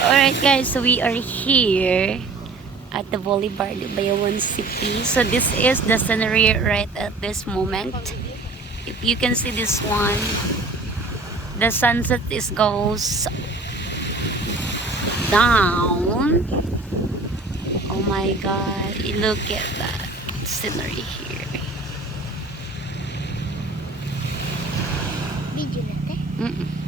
Alright guys, so we are here at the Boulevard, Bayawan City. So this is the scenery right at this moment. If you can see this one, the sunset is goes down. Oh my god, look at that scenery here. Video natin.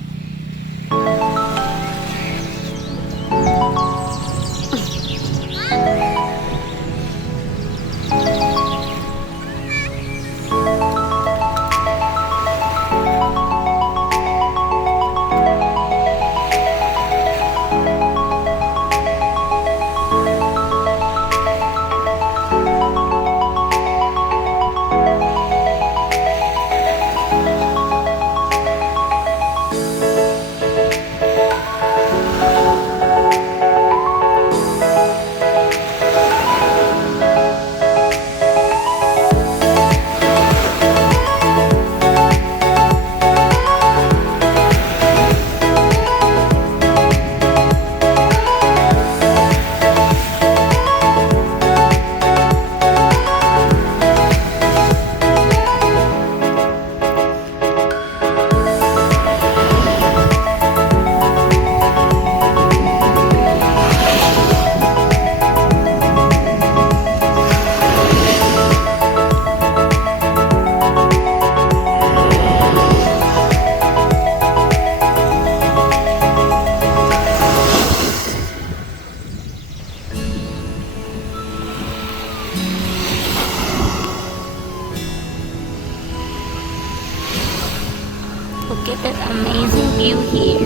Look at that amazing view here.